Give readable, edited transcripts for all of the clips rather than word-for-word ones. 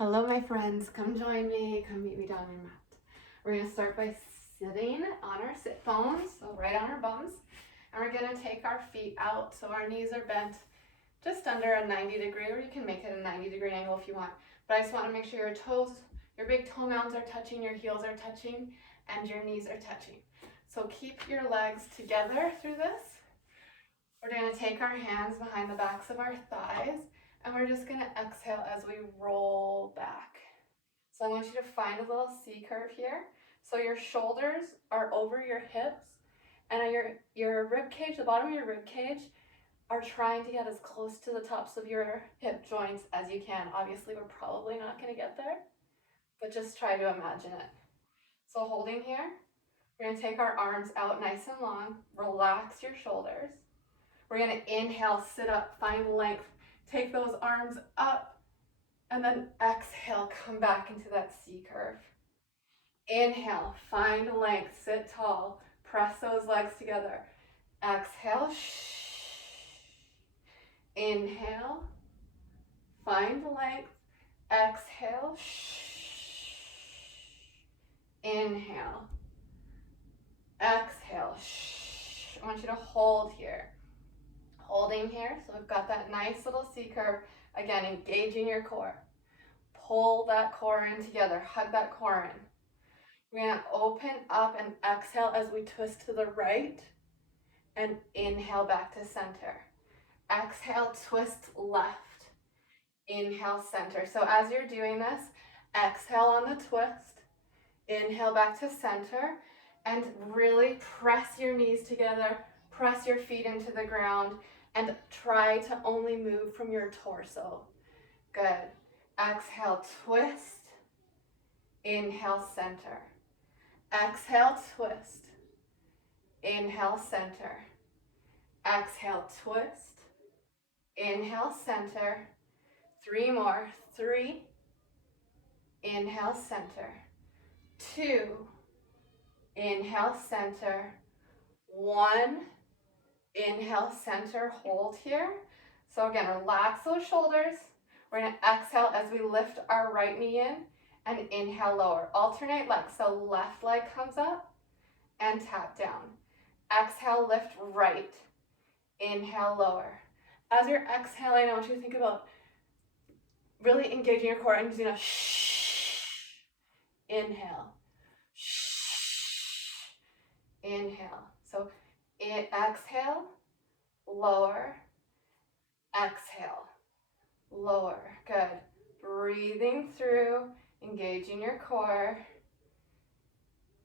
Hello my friends, come join me, come meet me down on your mat. We're going to start by sitting on our sit bones, so right on our bums, and we're going to take our feet out so our knees are bent just under a 90 degree, or you can make it a 90-degree angle if you want, but I just want to make sure your toes, your big toe mounds are touching, your heels are touching, and your knees are touching. So keep your legs together through this. We're going to take our hands behind the backs of our thighs, and we're just going to exhale as we roll back. So I want you to find a little C curve here. So your shoulders are over your hips, and your rib cage, the bottom of your rib cage, are trying to get as close to the tops of your hip joints as you can. Obviously, we're probably not going to get there, but just try to imagine it. So holding here, we're going to take our arms out nice and long. Relax your shoulders. We're going to inhale, sit up, find length. Take those arms up, and then exhale, come back into that C curve. Inhale, find length, sit tall, press those legs together. Exhale, inhale, find length, exhale, inhale, exhale. I want you to hold here. Holding here, so we've got that nice little C curve. Again, engaging your core. Pull that core in together, hug that core in. We're gonna open up and exhale as we twist to the right, and inhale back to center. Exhale, twist left. Inhale, center. So as you're doing this, exhale on the twist, inhale back to center, and really press your knees together, press your feet into the ground, and try to only move from your torso. Good. Exhale, twist. Inhale, center. Exhale, twist. Inhale, center. Exhale, twist. Inhale, center. 3 more. 3. Inhale, center. 2. Inhale, center. 1. Inhale, center, hold here. So again, relax those shoulders. We're going to exhale as we lift our right knee in, and inhale, lower. Alternate legs, so left leg comes up and tap down. Exhale, lift right. Inhale, lower. As you're exhaling, I want you to think about really engaging your core and using a shh. Inhale. Shh. Inhale. So exhale, lower, exhale, lower. Good. Breathing through, engaging your core.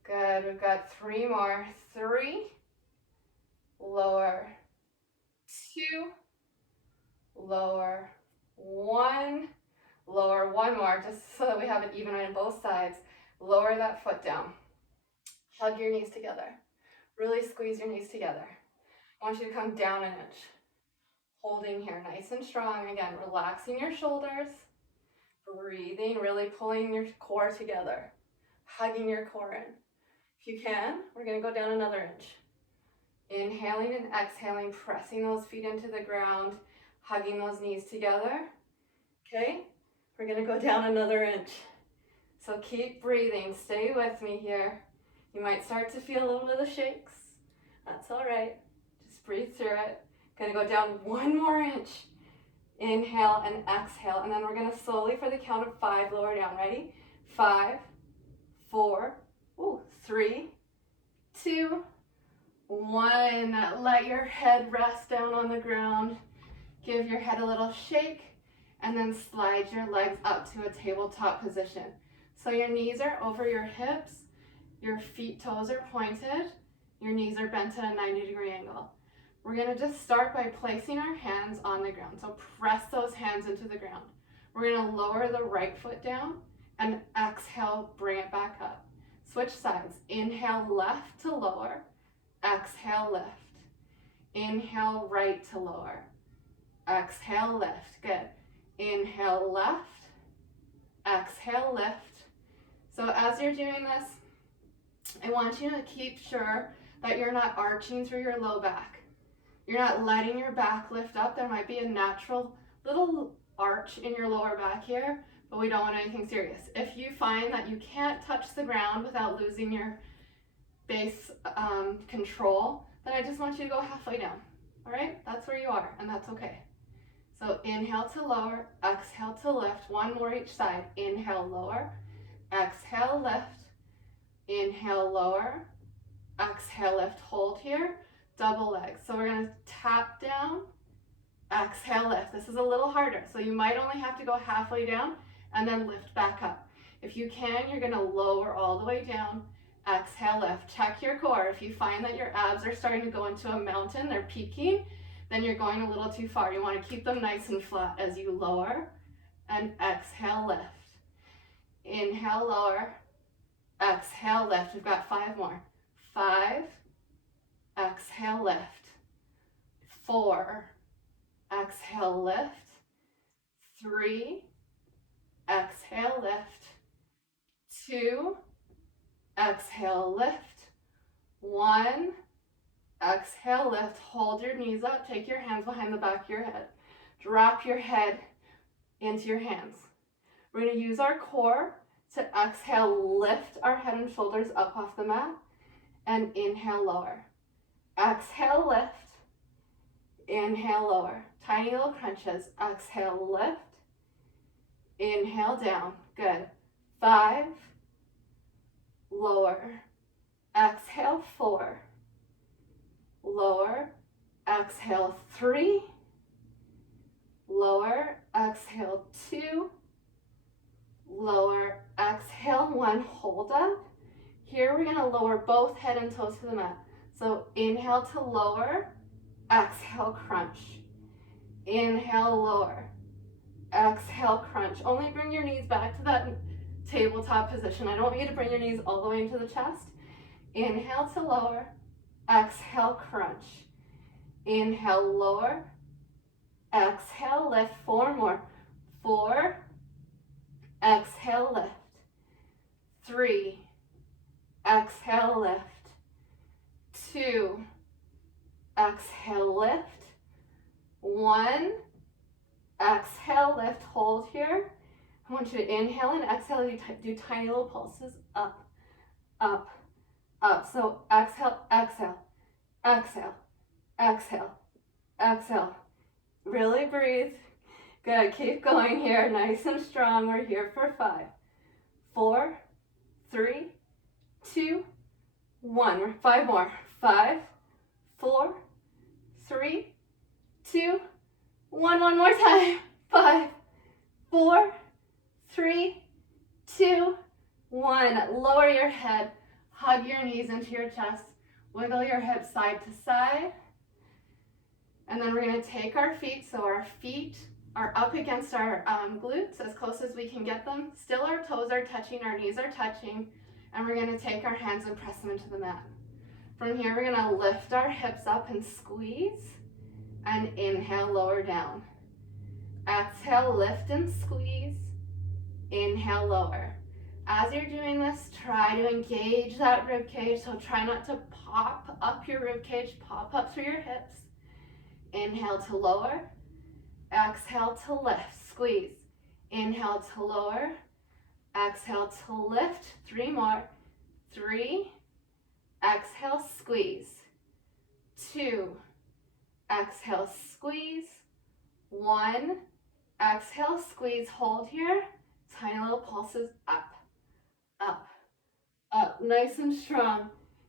Good. We've got 3 more. 3, lower, 2, lower, 1, lower, 1 more, just so that we have it even on both sides. Lower that foot down. Hug your knees together. Really squeeze your knees together. I want you to come down an inch. Holding here, nice and strong. Again, relaxing your shoulders. Breathing, really pulling your core together. Hugging your core in. If you can, we're going to go down another inch. Inhaling and exhaling, pressing those feet into the ground, hugging those knees together. Okay, we're going to go down another inch. So keep breathing. Stay with me here. You might start to feel a little bit of shakes. That's all right. Just breathe through it. Gonna go down 1 more inch. Inhale and exhale. And then we're gonna slowly, for the count of 5, lower down. Ready? 5, 4, 3, 2, 1. Let your head rest down on the ground. Give your head a little shake. And then slide your legs up to a tabletop position. So your knees are over your hips. Your feet, toes are pointed. Your knees are bent at a 90-degree angle. We're going to just start by placing our hands on the ground. So press those hands into the ground. We're going to lower the right foot down and exhale, bring it back up. Switch sides. Inhale, left to lower. Exhale, lift. Inhale, right to lower. Exhale, lift. Good. Inhale, left. Exhale, lift. So as you're doing this, I want you to keep sure that you're not arching through your low back. You're not letting your back lift up. There might be a natural little arch in your lower back here, but we don't want anything serious. If you find that you can't touch the ground without losing your base control, then I just want you to go halfway down. All right, that's where you are, and that's okay. So inhale to lower, exhale to lift. One more each side. Inhale, lower, exhale, lift. Inhale, lower, exhale, lift. Hold here, double legs. So we're gonna tap down, exhale, lift. This is a little harder, so you might only have to go halfway down and then lift back up. If you can, you're gonna lower all the way down, exhale, lift. Check your core. If you find that your abs are starting to go into a mountain, they're peaking, then you're going a little too far. You want to keep them nice and flat as you lower and exhale, lift. Inhale, lower, exhale, lift. We've got 5 more. 5, exhale, lift. 4, exhale, lift. 3, exhale, lift. 2, exhale, lift. 1, exhale, lift. Hold your knees up. Take your hands behind the back of your head. Drop your head into your hands. We're going to use our core to exhale, lift our head and shoulders up off the mat, and inhale, lower. Exhale, lift. Inhale, lower. Tiny little crunches. Exhale, lift. Inhale, down. Good. 5, lower. Exhale, 4. Lower, exhale, 3, lower, exhale, 2, lower, exhale, 1, hold up. Here we're gonna lower both head and toes to the mat. So inhale to lower, exhale, crunch. Inhale, lower, exhale, crunch. Only bring your knees back to that tabletop position. I don't want you to bring your knees all the way into the chest. Inhale to lower, exhale, crunch. Inhale, lower, exhale, lift. 4 more. 4, exhale, lift. 3, exhale, lift. 2, exhale, lift. 1, exhale, lift. Hold here. I want you to inhale and exhale. You do tiny little pulses. Up, up, up. So exhale, exhale, exhale, exhale, exhale. Really breathe. Good. Keep going here. Nice and strong. We're here for 5, 4, 3, 2, 1. We're 5 more. 5, 4, 3, 2, 1. One more time. 5, 4, 3, 2, 1. Lower your head. Hug your knees into your chest. Wiggle your hips side to side. And then we're going to take our feet, so our feet are up against our glutes as close as we can get them. Still our toes are touching, our knees are touching, and we're going to take our hands and press them into the mat. From here, we're going to lift our hips up and squeeze, and inhale, lower down. Exhale, lift and squeeze. Inhale, lower. As you're doing this, try to engage that rib cage, so try not to pop up your rib cage, pop up through your hips. Inhale to lower, exhale to lift, squeeze. Inhale to lower, exhale to lift. 3 more. 3, exhale, squeeze. 2, exhale, squeeze. 1, exhale, squeeze. Hold here. Tiny little pulses. Up, up, up. Nice and strong.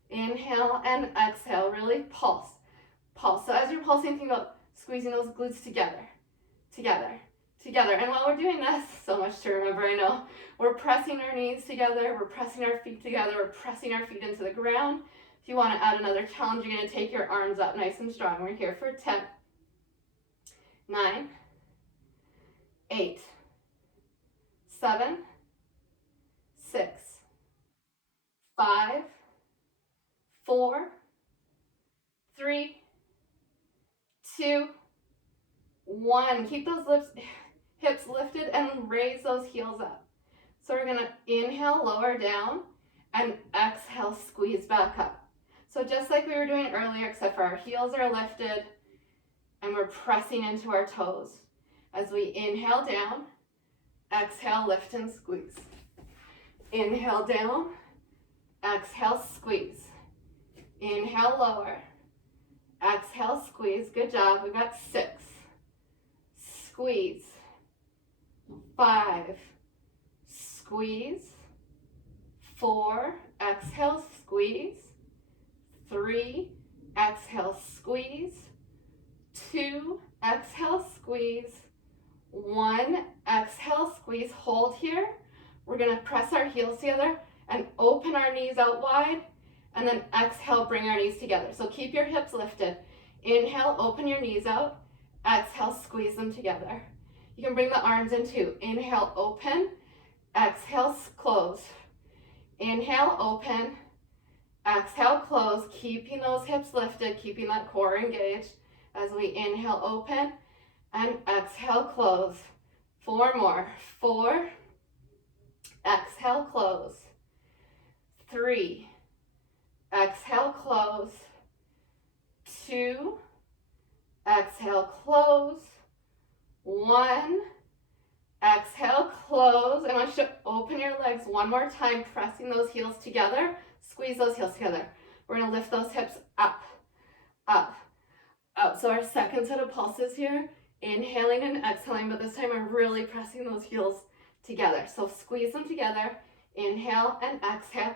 Inhale and exhale. Really pulse. Pulse. So as you're pulsing, think about squeezing those glutes together, together, together. And while we're doing this, so much to remember, I know. We're pressing our knees together. We're pressing our feet together. We're pressing our feet into the ground. If you want to add another challenge, you're going to take your arms up nice and strong. We're here for 10, 9, 8, 7, 6, 5, 4, 3, 2, 1. Keep those hips lifted and raise those heels up. So we're going to inhale, lower down, and exhale, squeeze back up. So just like we were doing earlier, except for our heels are lifted and we're pressing into our toes. As we inhale down, Exhale, lift and squeeze. Inhale down, exhale, squeeze. Inhale, lower. Exhale, squeeze. Good job. We've got 6. Squeeze. 5. Squeeze. 4. Exhale, squeeze. 3. Exhale, squeeze. 2. Exhale, squeeze. 1. Exhale, squeeze. Hold here. We're going to press our heels together and open our knees out wide. And then exhale, bring our knees together. So keep your hips lifted. Inhale, open your knees out. Exhale, squeeze them together. You can bring the arms in too. Inhale, open. Exhale, close. Inhale, open. Exhale, close. Keeping those hips lifted, keeping that core engaged as we inhale, open. And exhale, close. 4 more. 4. Exhale, close. 3. Exhale, close. 2. Exhale, close. 1. Exhale, close. I want you to open your legs one more time, pressing those heels together. Squeeze those heels together. We're going to lift those hips up, up, up. So our second set of pulses here, inhaling and exhaling, but this time we're really pressing those heels together. So squeeze them together. Inhale and exhale.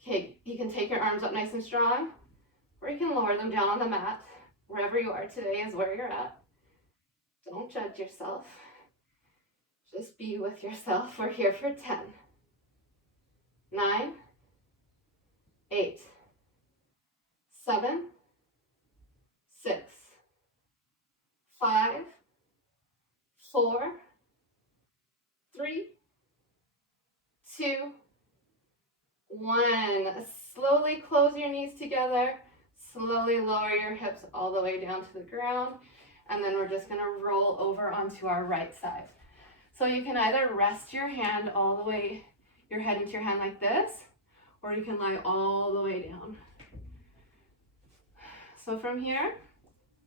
Okay, you can take your arms up nice and strong, or you can lower them down on the mat. Wherever you are today is where you're at. Don't judge yourself. Just be with yourself. We're here for 10, 9, 8, 7, 6, 5, 4, 3, 2, 1. Slowly close your knees together. Slowly lower your hips all the way down to the ground. And then we're just going to roll over onto our right side. So you can either rest your hand all the way, your head into your hand like this, or you can lie all the way down. So from here,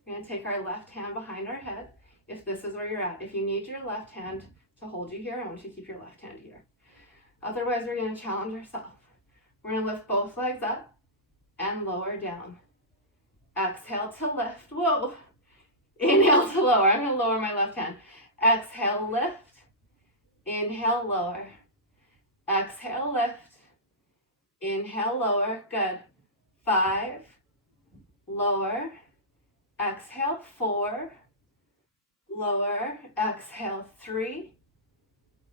we're going to take our left hand behind our head, if this is where you're at. If you need your left hand to hold you here, I want you to keep your left hand here. Otherwise, we're going to challenge ourselves. We're going to lift both legs up and lower down. Exhale to lift. Whoa. Inhale to lower. I'm going to lower my left hand. Exhale, lift. Inhale, lower. Exhale, lift. Inhale, lower. Good. 5. Lower. Exhale, 4. Lower. Exhale, 3.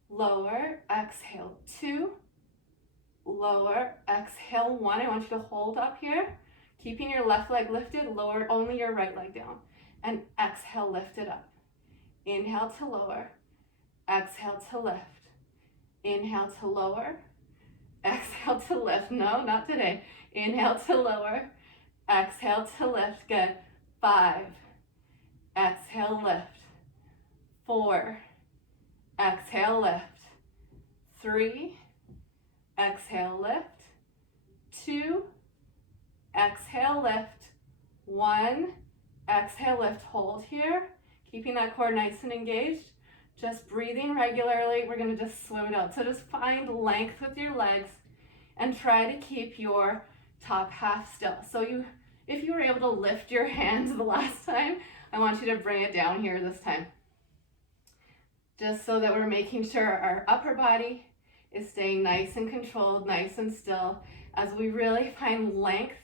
Lower. Exhale, 2. Lower. Exhale, 1. I want you to hold up here. Keeping your left leg lifted, lower only your right leg down. And exhale, lift it up. Inhale to lower. Exhale to lift. Inhale to lower. Exhale to lift. No, not today. Inhale to lower. Exhale to lift. Good. 5. Exhale, lift. 4. Exhale, lift. 3. Exhale, lift. 2. Exhale, lift. 1. Exhale, lift. Hold here. Keeping that core nice and engaged. Just breathing regularly. We're going to just swim it out. So just find length with your legs and try to keep your top half still. So if you were able to lift your hands the last time, I want you to bring it down here this time. Just so that we're making sure our upper body is staying nice and controlled, nice and still, as we really find length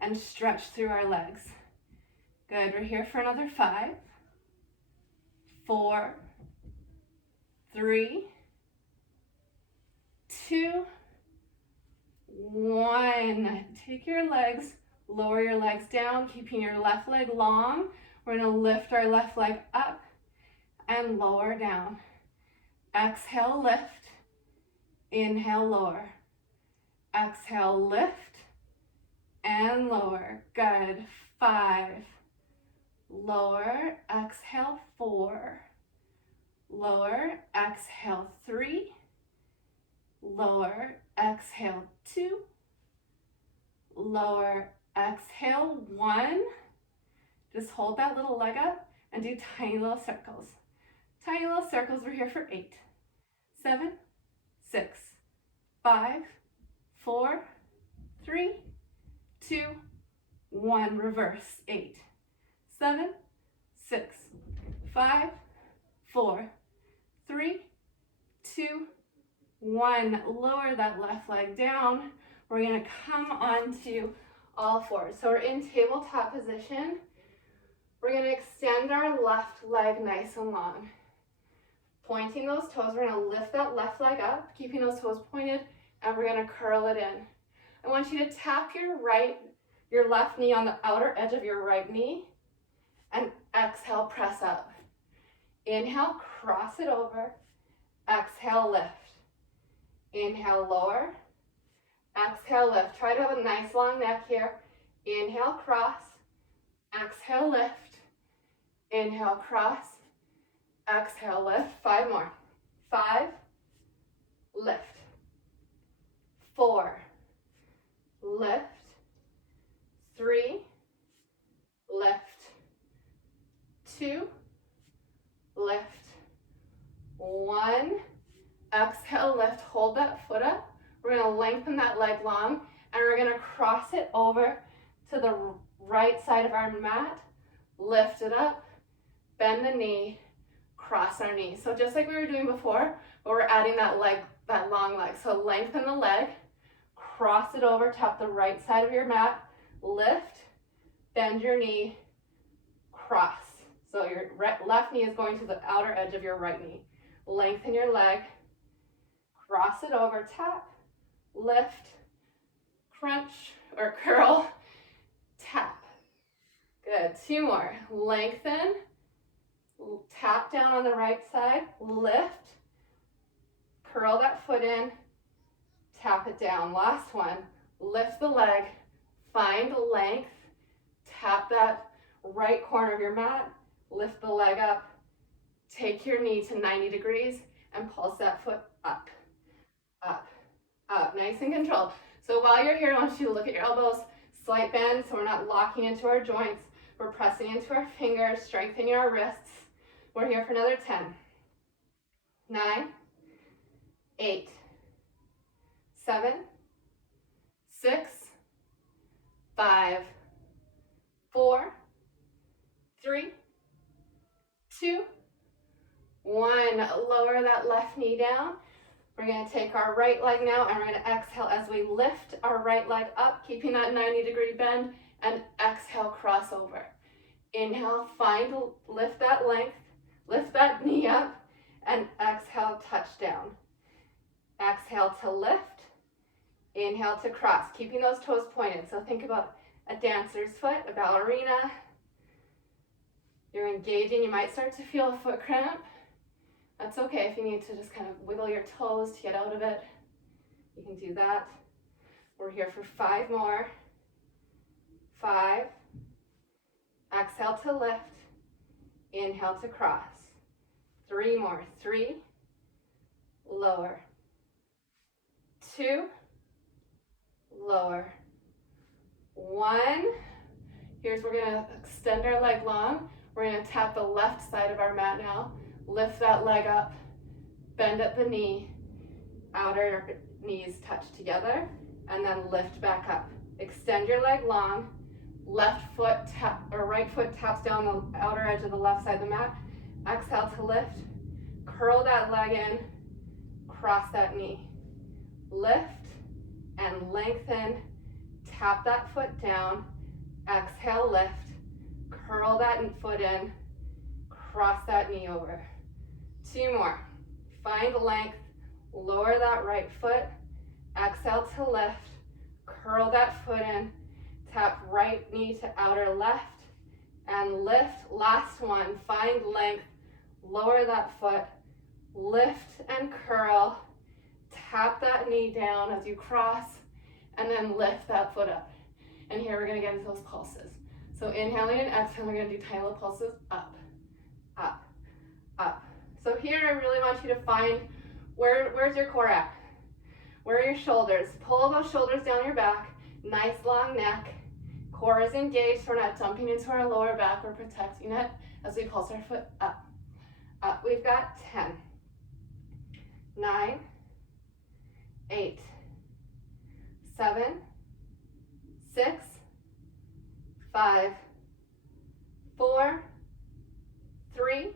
and stretch through our legs. Good. We're here for another 5, 4, 3, 2, 1. Take your legs, lower your legs down, keeping your left leg long. We're going to lift our left leg up and lower down. Exhale, lift. Inhale, lower. Exhale, lift and lower. Good. 5. Lower. Exhale, 4. Lower. Exhale, 3. Lower. Exhale, 2. Lower. Exhale, 1. Just hold that little leg up and do tiny little circles. Tiny little circles. We're here for 8, 7, 6, 5, 4, 3, 2, 1. Reverse. 8, 7, 6, 5, 4, 3, 2, 1. Lower that left leg down. We're going to come onto all fours. So we're in tabletop position. We're going to extend our left leg nice and long. Pointing those toes, we're going to lift that left leg up, keeping those toes pointed, and we're going to curl it in. I want you to tap your left knee on the outer edge of your right knee, and exhale, press up. Inhale, cross it over. Exhale, lift. Inhale, lower. Exhale, lift. Try to have a nice long neck here. Inhale, cross. Exhale, lift. Inhale, cross. Exhale, lift. 5 more. 5, lift. 4, lift. 3, lift. 2, lift. 1, exhale, lift. Hold that foot up. We're going to lengthen that leg long, and we're going to cross it over to the right side of our mat. Lift it up, bend the knee, cross our knee. So just like we were doing before, but we're adding that long leg. So lengthen the leg, cross it over, tap the right side of your mat, lift, bend your knee, cross. So your left knee is going to the outer edge of your right knee. Lengthen your leg, cross it over, tap, lift, crunch or curl, tap. Good. 2 more. Lengthen, tap down on the right side, lift, curl that foot in, tap it down. Last one. Lift the leg, find length, tap that right corner of your mat, lift the leg up, take your knee to 90 degrees and pulse that foot up, up, up. Nice and controlled. So while you're here, I want you to look at your elbows, slight bend so we're not locking into our joints. We're pressing into our fingers, strengthening our wrists. We're here for another 10, 9, 8, 7, 6, 5, 4, 3, 2, 1. Lower that left knee down. We're going to take our right leg now, and we're going to exhale as we lift our right leg up, keeping that 90-degree bend, and exhale, cross over. Inhale, lift that length, lift that knee up, and exhale, touch down. Exhale to lift, inhale to cross, keeping those toes pointed. So think about a dancer's foot, a ballerina. You're engaging, you might start to feel a foot cramp. That's okay if you need to just kind of wiggle your toes to get out of it. You can do that. We're here for 5 more. 5. Exhale to lift. Inhale to cross. 3 more. 3. Lower. 2. Lower. 1. We're going to extend our leg long. We're going to tap the left side of our mat now. Lift that leg up, bend at the knee, outer knees touch together, and then lift back up. Extend your leg long, right foot taps down the outer edge of the left side of the mat. Exhale to lift, curl that leg in, cross that knee. Lift and lengthen, tap that foot down, exhale, lift, curl that foot in, cross that knee over. 2 more. Find length, lower that right foot, exhale to lift, curl that foot in, tap right knee to outer left, and lift. Last one. Find length, lower that foot, lift and curl, tap that knee down as you cross, and then lift that foot up. And here we're going to get into those pulses. So inhaling and exhaling, we're going to do tiny little pulses, up, up, up. So here I really want you to find where's your core at? Where are your shoulders? Pull those shoulders down your back, nice long neck. Core is engaged, so we're not dumping into our lower back, we're protecting it as we pulse our foot up, up. We've got 10, 9, 8, 7, 6, 5, 4, 3,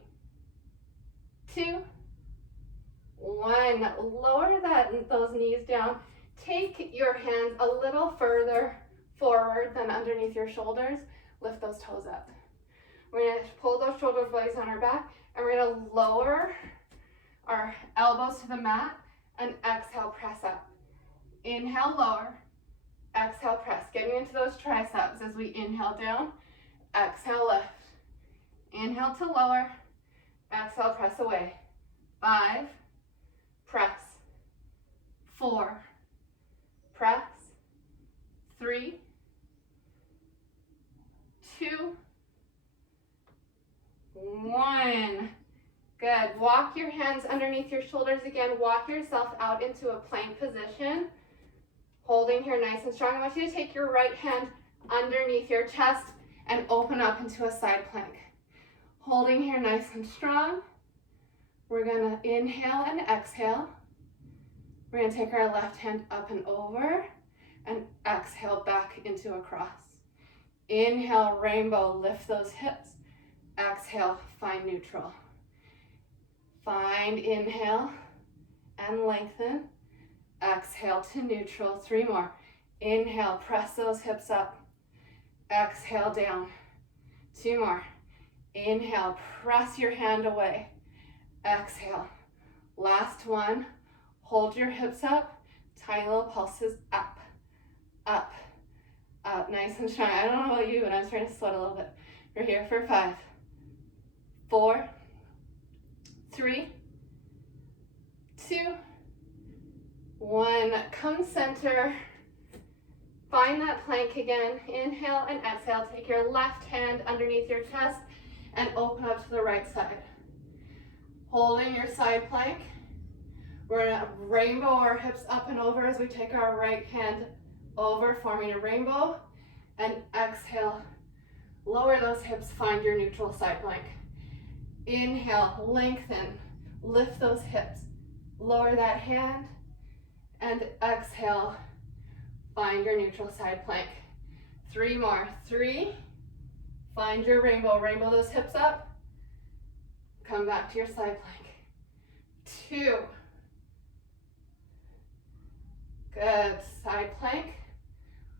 2, 1. Lower those knees down. Take your hands a little further forward than underneath your shoulders. Lift those toes up. We're going to pull those shoulder blades on our back, and we're going to lower our elbows to the mat and exhale, press up. Inhale, lower. Exhale, press. Getting into those triceps as we inhale down. Exhale, lift. Inhale to lower. Exhale, press away. 5, press. 4, press. 3, 2, 1. Good. Walk your hands underneath your shoulders again. Walk yourself out into a plank position. Holding here nice and strong. I want you to take your right hand underneath your chest and open up into a side plank. Holding here nice and strong. We're going to inhale and exhale. We're going to take our left hand up and over and exhale back into a cross. Inhale, rainbow, lift those hips. Exhale, find neutral. Find inhale and lengthen. Exhale to neutral. 3 more. Inhale, press those hips up. Exhale, down. 2 more. Inhale, press your hand away. Exhale. Last one. Hold your hips up. Tiny little pulses up, up, up. Nice and strong. I don't know about you, but I'm trying to sweat a little bit. We're here for 5, 4, 3, 2, 1. Come center. Find that plank again. Inhale and exhale. Take your left hand underneath your chest and open up to the right side. Holding your side plank. We're going to rainbow our hips up and over as we take our right hand over, forming a rainbow. And exhale. Lower those hips. Find your neutral side plank. Inhale, lengthen. Lift those hips. Lower that hand. And exhale. Find your neutral side plank. 3 more. 3. Find your rainbow. Rainbow those hips up. Come back to your side plank. 2. Good. Side plank.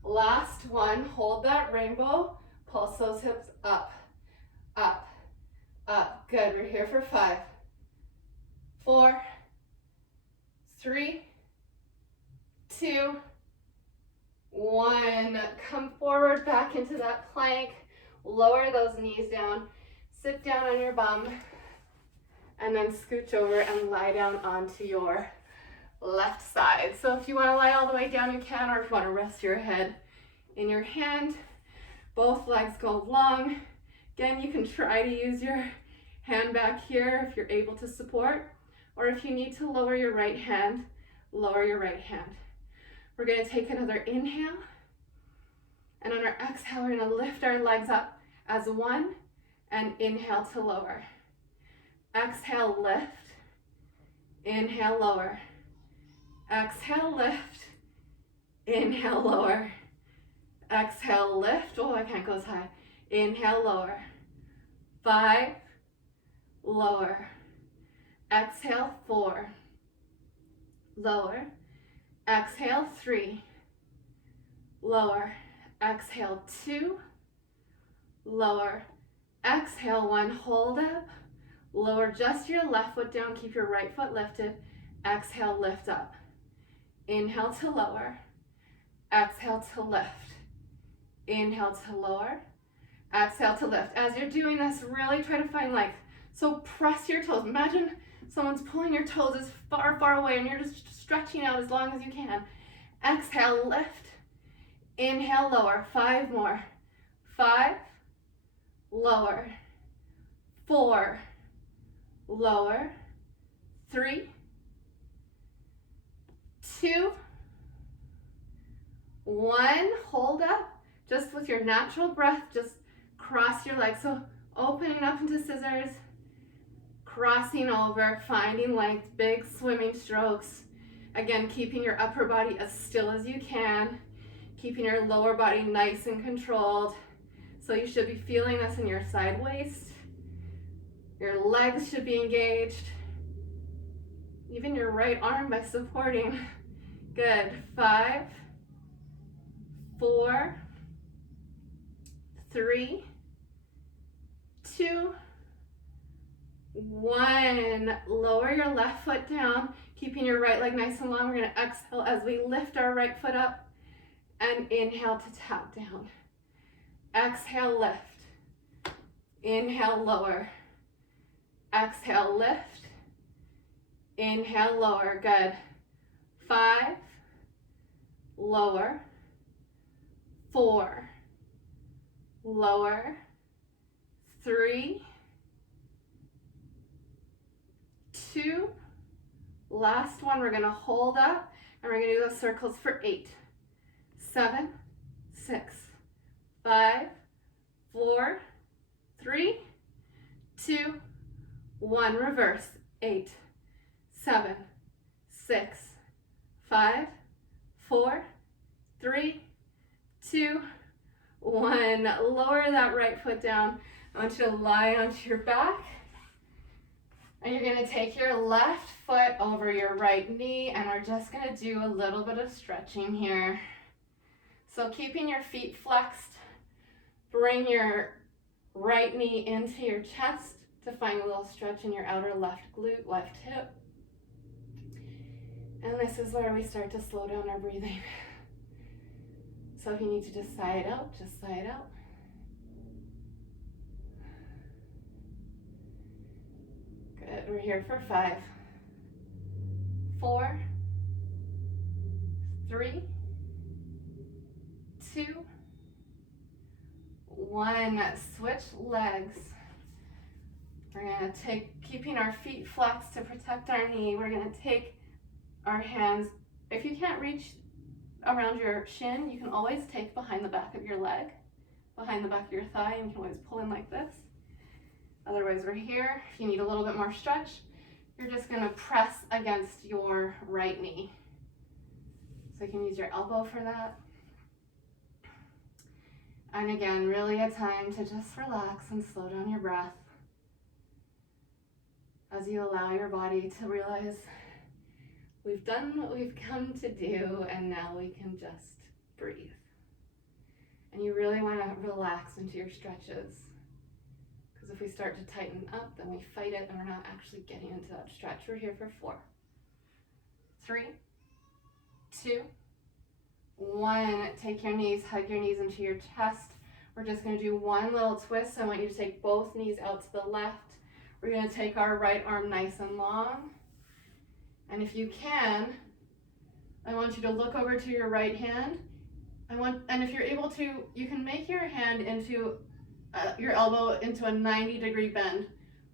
Last one. Hold that rainbow. Pulse those hips up, up, up. Good. We're here for 5, 4, 3, 2, 1. Come forward back into that plank. Lower those knees down. Sit down on your bum. And then scooch over and lie down onto your left side. So if you want to lie all the way down, you can, or if you want to rest your head in your hand. Both legs go long. Again, you can try to use your hand back here if you're able to support, or if you need to lower your right hand, lower your right hand. We're going to take another inhale, and on our exhale, we're going to lift our legs up as 1, and inhale to lower. Exhale, lift. Inhale, lower. Exhale, lift. Inhale, lower. Exhale, lift. Oh, I can't go as high. Inhale, lower. 5, lower. Exhale, 4, lower. Exhale, 3, lower. Exhale, 2, lower. Exhale, 1, hold up. Lower just your left foot down, keep your right foot lifted. Exhale, lift up. Inhale to lower. Exhale to lift. Inhale to lower. Exhale to lift. As you're doing this, really try to find length. So press your toes. Imagine someone's pulling your toes as far, far away, and you're just stretching out as long as you can. Exhale, lift. Inhale, lower. 5 more. 5, lower. 4, lower. 3, 2, 1. Hold up. Just with your natural breath, just cross your legs. So opening up into scissors, crossing over, finding length, big swimming strokes. Again, keeping your upper body as still as you can, keeping your lower body nice and controlled. So you should be feeling this in your side waist. Your legs should be engaged. Even your right arm by supporting. Good. 5, 4, 3, 2, 1. Lower your left foot down, keeping your right leg nice and long. We're going to exhale as we lift our right foot up and inhale to tap down. Exhale, lift. Inhale, lower. Exhale, lift. Inhale, lower. Good. 5, lower. 4, lower. 3, 2, last one. We're going to hold up and we're going to do those circles for 8, 7, 6, 5, 4, 3, 2, 1. Reverse. 8, 7, 6, 5, 4, 3, 2, 1. Lower that right foot down. I want you to lie onto your back. And you're going to take your left foot over your right knee, and we're just going to do a little bit of stretching here. So keeping your feet flexed, bring your right knee into your chest to find a little stretch in your outer left glute, left hip. And this is where we start to slow down our breathing. So if you need to just sigh it out, just sigh it out. Good. We're here for 5, 4, 3, 2, 1. Switch legs. We're going to take, keeping our feet flexed to protect our knee, we're going to take our hands, if you can't reach around your shin, you can always take behind the back of your leg, behind the back of your thigh, and you can always pull in like this. Otherwise, we're here. If you need a little bit more stretch, you're just going to press against your right knee. So you can use your elbow for that. And again, really a time to just relax and slow down your breath as you allow your body to realize we've done what we've come to do, and now we can just breathe. And you really want to relax into your stretches. Because if we start to tighten up, then we fight it and we're not actually getting into that stretch. We're here for 4, 3, 2, 1. Take your knees, hug your knees into your chest. We're just going to do one little twist. I want you to take both knees out to the left. We're going to take our right arm nice and long. And if you can, I want you to look over to your right hand. And if you're able to, you can make your hand into your elbow into a 90-degree bend,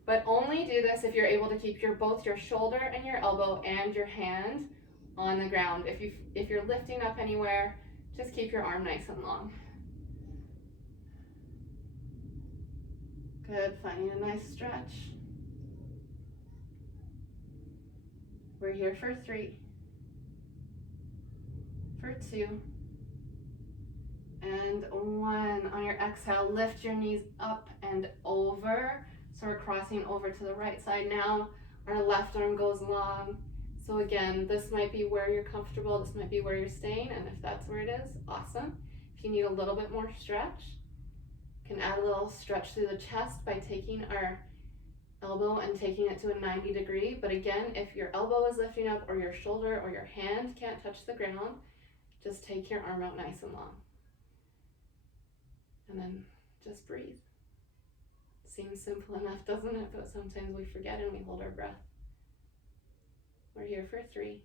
but only do this if you're able to keep both your shoulder and your elbow and your hand on the ground. If you're lifting up anywhere, just keep your arm nice and long. Good, finding a nice stretch. We're here for 3, for 2, and 1. On your exhale, lift your knees up and over. So we're crossing over to the right side now. Our left arm goes long. So again, this might be where you're comfortable. This might be where you're staying. And if that's where it is, awesome. If you need a little bit more stretch, you can add a little stretch through the chest by taking our elbow and taking it to a 90-degree. But again, if your elbow is lifting up or your shoulder or your hand can't touch the ground, just take your arm out nice and long. And then just breathe. Seems simple enough, doesn't it? But sometimes we forget and we hold our breath. We're here for 3,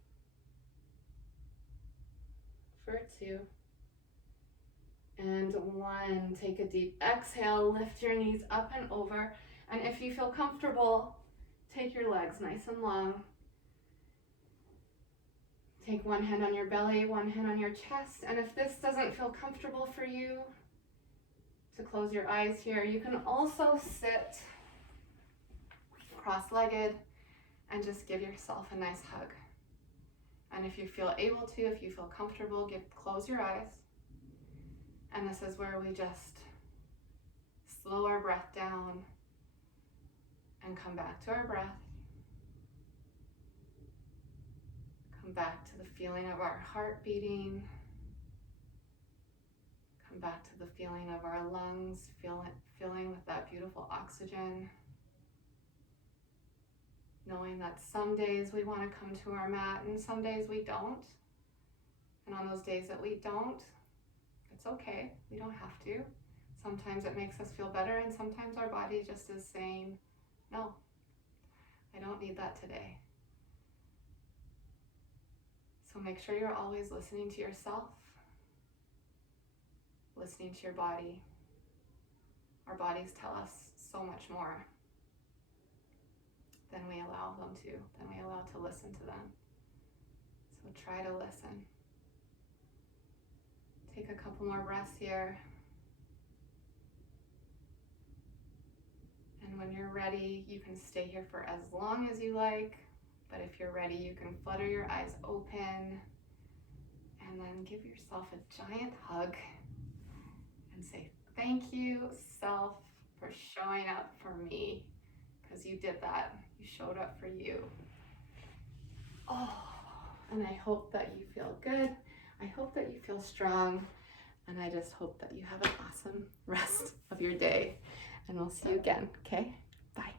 for 2, and 1. Take a deep exhale, lift your knees up and over. And if you feel comfortable, take your legs nice and long. Take one hand on your belly, one hand on your chest. And if this doesn't feel comfortable for you, to close your eyes here, you can also sit cross-legged, and just give yourself a nice hug. And if you feel able to, if you feel comfortable, close your eyes. And this is where we just slow our breath down and come back to our breath. Come back to the feeling of our heart beating. Come back to the feeling of our lungs filling with that beautiful oxygen. Knowing that some days we want to come to our mat and some days we don't. And on those days that we don't, it's okay. We don't have to. Sometimes it makes us feel better, and sometimes our body just is saying, no, I don't need that today. So make sure you're always listening to yourself, listening to your body. Our bodies tell us so much more than we allow them to, than we allow to listen to them. So try to listen. Take a couple more breaths here. And when you're ready, you can stay here for as long as you like. But if you're ready, you can flutter your eyes open and then give yourself a giant hug and say, thank you, self, for showing up for me, because you did that. You showed up for you. Oh, and I hope that you feel good. I hope that you feel strong. And I just hope that you have an awesome rest of your day. And we'll see you again, okay? Bye.